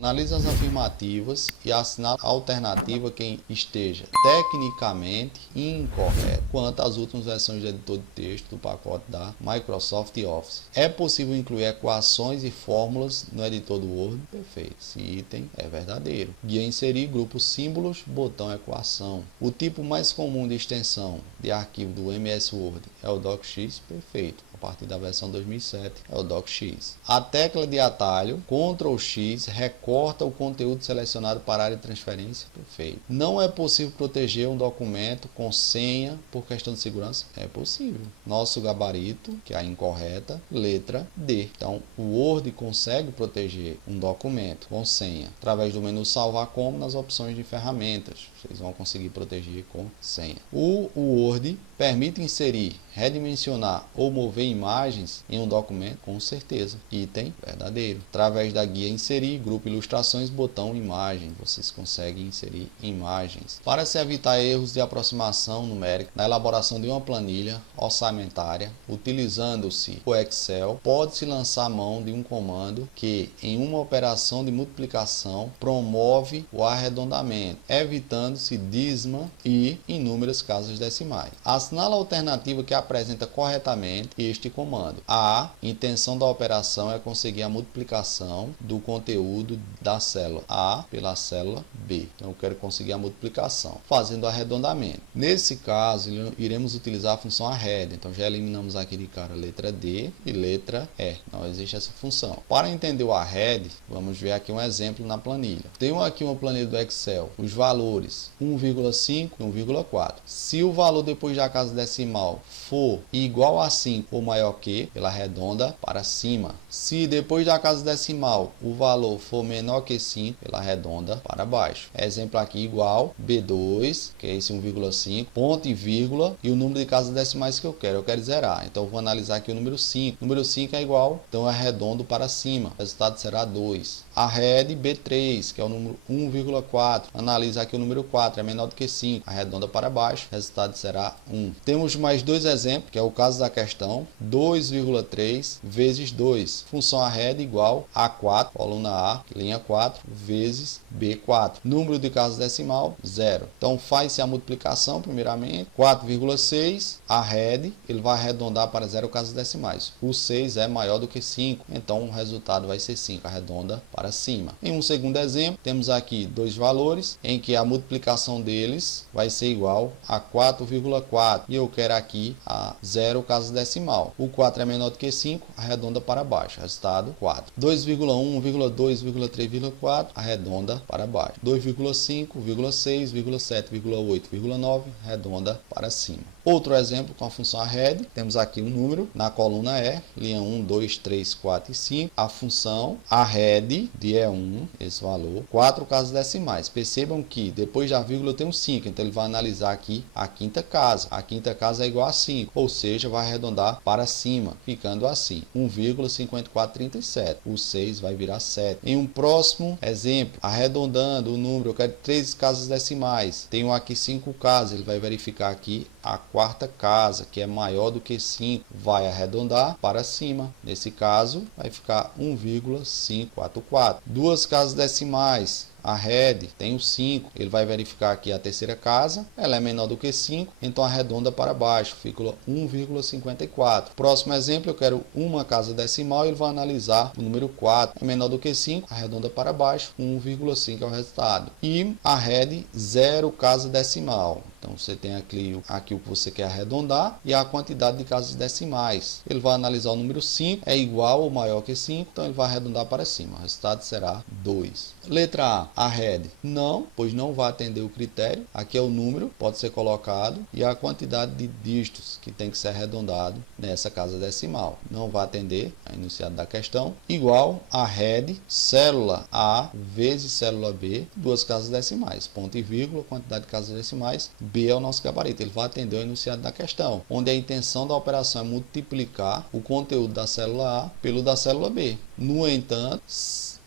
Analise as afirmativas e assinale a alternativa que esteja tecnicamente incorreta quanto às últimas versões de editor de texto do pacote da Microsoft Office. É possível incluir equações e fórmulas no editor do Word? Perfeito. Esse item é verdadeiro. Guia inserir grupo símbolos, botão equação. O tipo mais comum de extensão de arquivo do MS Word é o DocX? Perfeito. A partir da versão 2007 é o DocX. A tecla de atalho Ctrl X recorta o conteúdo selecionado para a área de transferência. Perfeito. Não é possível proteger um documento com senha por questão de segurança? É possível. Nosso gabarito, que é a incorreta, letra D. Então, o Word consegue proteger um documento com senha através do menu salvar como nas opções de ferramentas. Vocês vão conseguir proteger com senha. O Word permite inserir, redimensionar ou mover imagens em um documento? Com certeza. Item verdadeiro. Através da guia inserir, grupo ilustrações, botão imagem, vocês conseguem inserir imagens. Para se evitar erros de aproximação numérica na elaboração de uma planilha orçamentária, utilizando-se o Excel, pode-se lançar a mão de um comando que, em uma operação de multiplicação, promove o arredondamento, evitando-se dízima e inúmeras casas decimais. Assinala a alternativa que apresenta corretamente este comando. A intenção da operação é conseguir a multiplicação do conteúdo da célula A pela célula B. Então, eu quero conseguir a multiplicação, fazendo arredondamento. Nesse caso, iremos utilizar a função arred. Então, já eliminamos aqui de cara a letra D e letra E. Não existe essa função. Para entender o arred, vamos ver aqui um exemplo na planilha. Tenho aqui uma planilha do Excel. Os valores 1,5 e 1,4. Se o valor depois da casa decimal for igual a 5 ou maior que, ela arredonda para cima. Se depois da casa decimal o valor for menor que 5, ela arredonda para baixo. Exemplo aqui igual B2, que é esse 1,5, ponto e vírgula, e o número de casas decimais que eu quero zerar. Então eu vou analisar aqui o número 5. O número 5 é igual, então eu arredondo para cima. O resultado será 2. Arred B3, que é o número 1,4. Analisa aqui o número 4, é menor do que 5. Arredonda para baixo, o resultado será 1. Temos mais dois exemplos, que é o caso da questão 2,3 vezes 2. Função arred igual a 4, coluna A, linha 4, vezes B4. Número de casas decimal, 0. Então faz-se a multiplicação primeiramente. 4,6, arred, ele vai arredondar para 0 casas decimais. O 6 é maior do que 5, então o resultado vai ser 5, arredonda para cima. Em um segundo exemplo, temos aqui dois valores, em que a multiplicação deles vai ser igual a 4,4, e eu quero aqui a 0 casas decimal. O 4 é menor do que 5, arredonda para baixo. Resultado 4. 2,1, 2,2, 3,4, arredonda para baixo. 2,5, 6, 7, 8, 9, arredonda para cima. Outro exemplo com a função arred, temos aqui um número na coluna E, linha 1, 2, 3, 4 e 5. A função arred de E1, esse valor, 4 casas decimais. Percebam que depois da vírgula tem um 5, então ele vai analisar aqui a quinta casa. A quinta casa é igual a 5, ou seja, vai arredondar para cima, ficando assim, 1,5437. O 6 vai virar 7. Em um próximo exemplo, arredondando o número, eu quero 3 casas decimais. Tenho aqui 5 casas, ele vai verificar aqui a quarta casa, que é maior do que 5, vai arredondar para cima. Nesse caso, vai ficar 1,544. Duas casas decimais. Arred tem o 5, ele vai verificar aqui a terceira casa, ela é menor do que 5, então arredonda para baixo, fica 1,54. Próximo exemplo, eu quero uma casa decimal, ele vai analisar o número 4, é menor do que 5, arredonda para baixo, 1,5 é o resultado. E arred 0 casa decimal. Então você tem aqui o que você quer arredondar e a quantidade de casas decimais. Ele vai analisar o número 5, é igual ou maior que 5, então ele vai arredondar para cima. O resultado será 2. Letra A, arred não, pois não vai atender o critério. Aqui é o número, pode ser colocado, e a quantidade de dígitos que tem que ser arredondado nessa casa decimal. Não vai atender a enunciado da questão. Igual arred célula A vezes célula B, duas casas decimais. Ponto e vírgula, quantidade de casas decimais. B é o nosso gabarito, ele vai atender o enunciado da questão, onde a intenção da operação é multiplicar o conteúdo da célula A pelo da célula B. No entanto,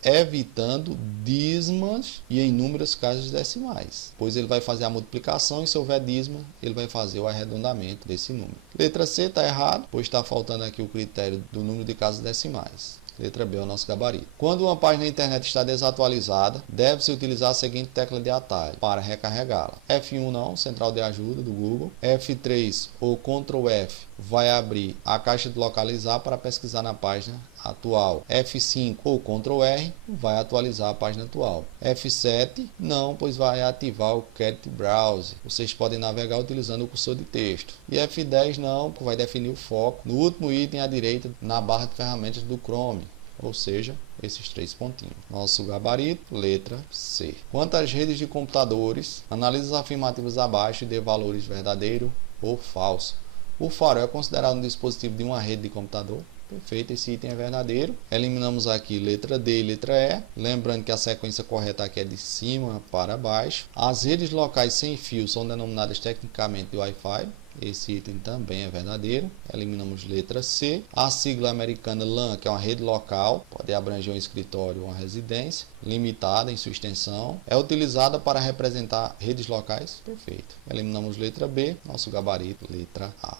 evitando dízimas e inúmeras casas decimais, pois ele vai fazer a multiplicação e se houver dízima, ele vai fazer o arredondamento desse número. Letra C está errado, pois está faltando aqui o critério do número de casas decimais. Letra B é o nosso gabarito. Quando uma página da internet está desatualizada, deve-se utilizar a seguinte tecla de atalho para recarregá-la. F1 não, central de ajuda do Google. F3 ou Ctrl F vai abrir a caixa de localizar para pesquisar na página atual. F5 ou Ctrl R vai atualizar a página atual. F7 não, pois vai ativar o Cat Browse. Vocês podem navegar utilizando o cursor de texto. E F10 não, vai definir o foco no último item à direita na barra de ferramentas do Chrome. Ou seja, esses 3 pontinhos. Nosso gabarito, letra C. Quanto às redes de computadores, analise as afirmativas abaixo e dê valores verdadeiro ou falso. O farol é considerado um dispositivo de uma rede de computador. Perfeito, esse item é verdadeiro. Eliminamos aqui letra D e letra E. Lembrando que a sequência correta aqui é de cima para baixo. As redes locais sem fio são denominadas tecnicamente de Wi-Fi. Esse item também é verdadeiro. Eliminamos letra C. A sigla americana LAN, que é uma rede local, pode abranger um escritório ou uma residência, limitada em sua extensão, é utilizada para representar redes locais. Perfeito. Eliminamos letra B. Nosso gabarito, letra A.